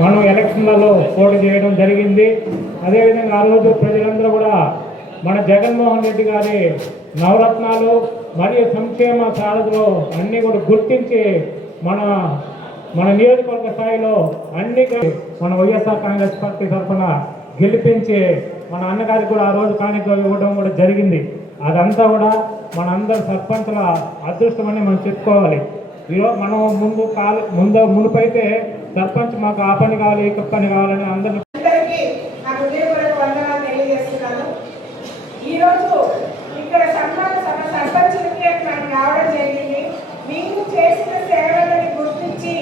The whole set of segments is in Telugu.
మనం ఎలక్షన్లలో పోటీ చేయడం జరిగింది. అదేవిధంగా ఆ రోజు ప్రజలందరూ కూడా మన జగన్మోహన్ రెడ్డి గారి నవరత్నాలు మరియు సంక్షేమ సాధనలు అన్నీ కూడా గుర్తించి మన నియోజకవర్గ స్థాయిలో అన్ని మన వైఎస్ఆర్ కాంగ్రెస్ పార్టీ తరఫున గెలిపించి మన అన్నగారికి కూడా ఆ రోజు కానుక ఇవ్వడం కూడా జరిగింది. అదంతా కూడా మన అందరి సర్పంచుల అదృష్టమని మనం చెప్పుకోవాలి. ఈరోజు మనం మునుపైతే సర్పంచ్ మాకు ఆ పని కావాలి ఈ పని కావాలని అందరినీ ఈరోజు ఇక్కడ సర్పంచులకి రావడం జరిగింది. మీకు చేసిన సేవలని గుర్తించి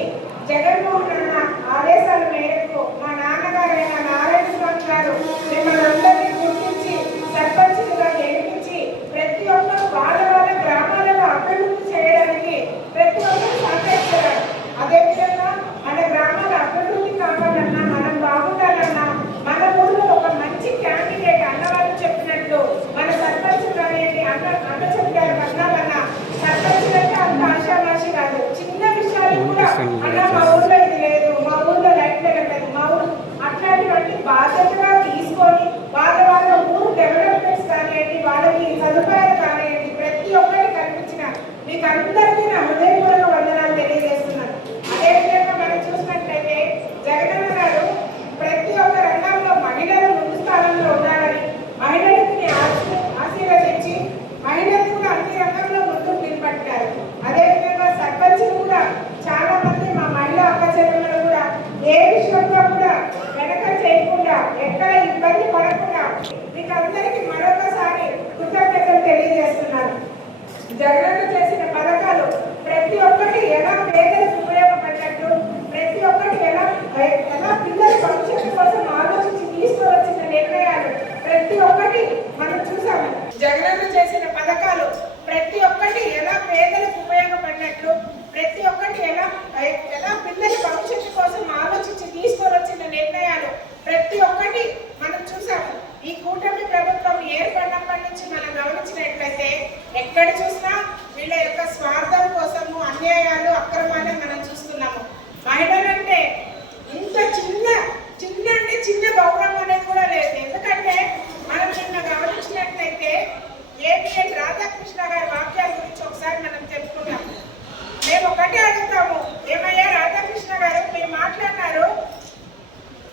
జగన్మోహన్ అన్న ఆదేశాల మేరకు మా నాన్నగారైన నారాయణ స్వామి గారు మిమ్మల్ని అందరినీ గుర్తించి సర్పంచులుగా గెలిపించి ప్రతి ఒక్కరు వాళ్ళ గ్రామాలలో అభివృద్ధి చేయడానికి ప్రతి ఒక్కరు సహకరిస్తారు. అదేవిధంగా మన గ్రామాల అభివృద్ధి కావాలన్నా మనం బాగుండాలన్నా మన ఊళ్ళో ఒక మంచి క్యాండిడేట్ అన్నవాళ్ళు చెప్పినట్లు మన సర్పంచ్ కానివ్వండి అన్న చెప్పారు అన్నాలన్నా సర్పంచులంటే అంత ఆశామాషి కాదు. చిన్న విషయాలు కూడా అన్న మా ఊళ్ళో ఇది లేదు, మా ఊళ్ళో లైట్ లేదు, మా ఊరు అట్లాంటివన్నీ బాధ్యతగా తీసుకొని వాళ్ళ ఊరు డెవలప్మెంట్స్ కానివ్వండి వాళ్ళకి సదుపాయాలు కానివ్వండి ప్రతి ఒక్కటి కల్పించిన మీకు అందరికీ నా హృదయపూర్వక వందనాలు తెలియజేస్తున్నాను. అదేవిధంగా మనం చూసినట్లయితే జగనన్న గారు ప్రతి ఒక్క రంగంలో మహిళలు ముందు స్థానంలో ఉండాలని మహిళలకు ఆశీర్వదించి మహిళలు కూడా అన్ని రంగంలో ముందుకు నిలబడ్డారు. అదేవిధంగా సర్పంచులు కూడా చాలా మంది మా మహిళా అక్క చెల్లెలు కూడా ఏ విషయంలో కూడా వెనక చేయకుండా ఎక్కడ ఇబ్బంది పడకుండా మీకు అందరికీ మరొకసారి కృతజ్ఞతలు తెలియజేస్తున్నాను. జగనన్న చేసిన పథకాలు ప్రతి ఒక్కటి ఎలా పేదలకు ఉపయోగపడినట్టు ప్రతి ఒక్కటి ఎలా పిల్లల భవిష్యత్తు కోసం ఆలోచించి తీసుకువచ్చిన నిర్ణయాలు ప్రతి ఒక్కటి మనం చూసాము. జగనన్న చేసిన పథకాలు ప్రతి ఒక్కటి ఎలా పేదలకు ఉపయోగపడినట్లు ప్రతి ఒక్కటి ఎలా పిల్లల భవిష్యత్తు కోసం ఆలోచించి తీసుకువచ్చిన నిర్ణయాలు ప్రతి ఒక్కటి మనం చూసాము. ఈ కూటమి ప్రభుత్వం ఏర్పడినప్పటి నుంచి మనం గమనించినట్లయితే ఎక్కడ చూసినా వీళ్ళ యొక్క స్వార్థం కోసము అన్యాయాలు అక్రమాలు మనం చూస్తున్నాము. మహిళలంటే ఇంత చిన్న గౌరవం అనేది కూడా లేదు. ఎందుకంటే మనం నిన్న గమనించినట్లయితే ఏపీఎన్ రాధాకృష్ణ గారి వాక్యాల గురించి ఒకసారి మనం తెలుసుకున్నాము. మేము ఒకటే అడుగుతాము, ఏమయ్యా రాధాకృష్ణ గారు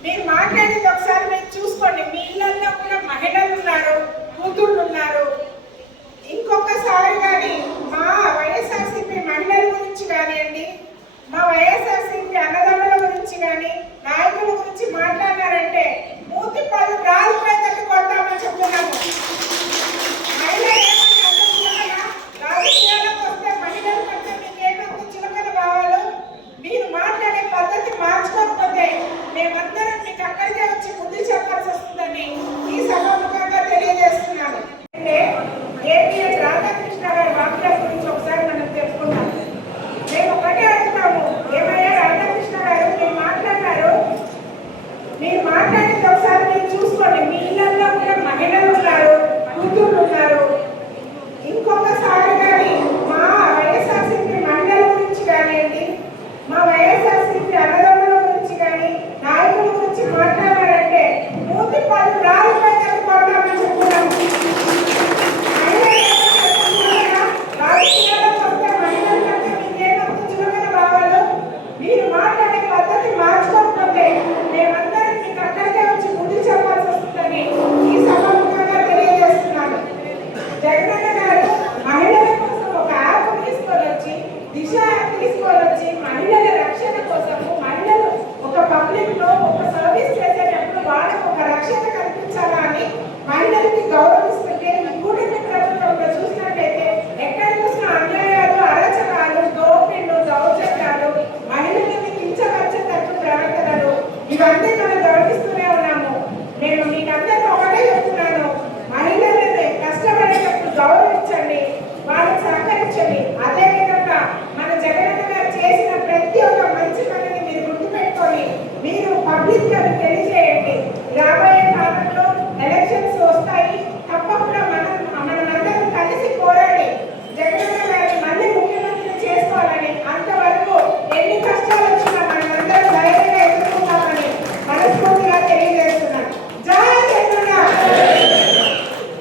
మీరు మాట్లాడింది ఒకసారి మీరు చూసుకోండి. మీ ఇళ్లలో కూడా మహిళలు ఉన్నారు, కూతుళ్ళు ఉన్నారు. ఇంకొకసారి కానీ మా వైఎస్ఆర్సీపీ మహిళల గురించి కానివ్వండి మా వైఎస్ఆర్సీపీ అన్నదమ్ముల గురించి కానీ నాయకుల గురించి మాట్లాడారంటే మూతి పళ్ళు రాలిపోయేటట్టు కొడతామని చెప్తున్నాము. రాజకీయాలకు వస్తే మహిళల కంటే మీకేమంత చులకన కావాలో మీరు మాట్లాడే పద్ధతి మార్చుకోకపోతే మేమందరం మీకు అక్కడికే వచ్చి బుద్ధి చెప్పాల్సి వస్తుందని ఈ సభాముఖంగా తెలియజేస్తున్నాను. అంటే ఏపీఎస్ రాధాకృష్ణ గారి వాక్యాల గురించి ఒకసారి మనం తెలుసుకున్నాం. మేము ఒకటే అడుగుతాము, ఏమయ్యా రాధాకృష్ణ గారు మీరు మాట్లాడింది ఒకసారి మీరు చూసుకోండి. మీ ఇళ్లలో కూడా మహిళలు ఉన్నారు, కూతుళ్ళు ఉన్నారు. ఇంకొకసారి కానీ మా వైఎస్ఆర్సీపీ మహిళల గురించి కానివ్వండి మా వైఎస్ఆర్సీపీ అన్నదమ్ముల గురించి కానీ నాయకుల గురించి మాట్లాడారంటే మూతి పళ్ళు రాలిపోయేటట్టు కొడతామని చెప్తున్నాము. రాజకీయాలకు వస్తే మహిళల కంటే మీకేమంత చులకన కావాలో మీరు మాట్లాడే పద్ధతి మార్చుకోకపోతే మేమందరం మీకు అక్కడికే వచ్చి బుద్ధి చెప్పాల్సి వస్తుందని ఈ సభాముఖంగా తెలియజేస్తున్నాను. జగనన్న గారు మహిళల కోసం ఒక యాప్ తీసుకొని దిశ తీసుకొని మహిళల రక్షణ కోసము మహిళలు ఒక పబ్లిక్ లో ఒక సర్వీస్ చేసేటప్పుడు వాళ్ళకు ఒక రక్షణ కల్పించాలా అని మహిళలకి గౌరవిస్తుంటే కూటమి ప్రభుత్వంలో చూసినట్లయితే ఎక్కడ చూసినా అన్యాయాలు అరాచకాలు దోపిళ్ళు దౌర్జన్యాలు మహిళలని కించపరిచేటట్టు ప్రవర్తనలు ఇవన్నీ మనం గౌరవిస్తూనే ఉన్నాము. నేను మీకందరికీ ఒకటే చెప్తున్నాను, మహిళలని కష్టపడేటప్పుడు గౌరవించండి, వాళ్ళకి సహకరించండి. అదేవిధంగా మన జగన్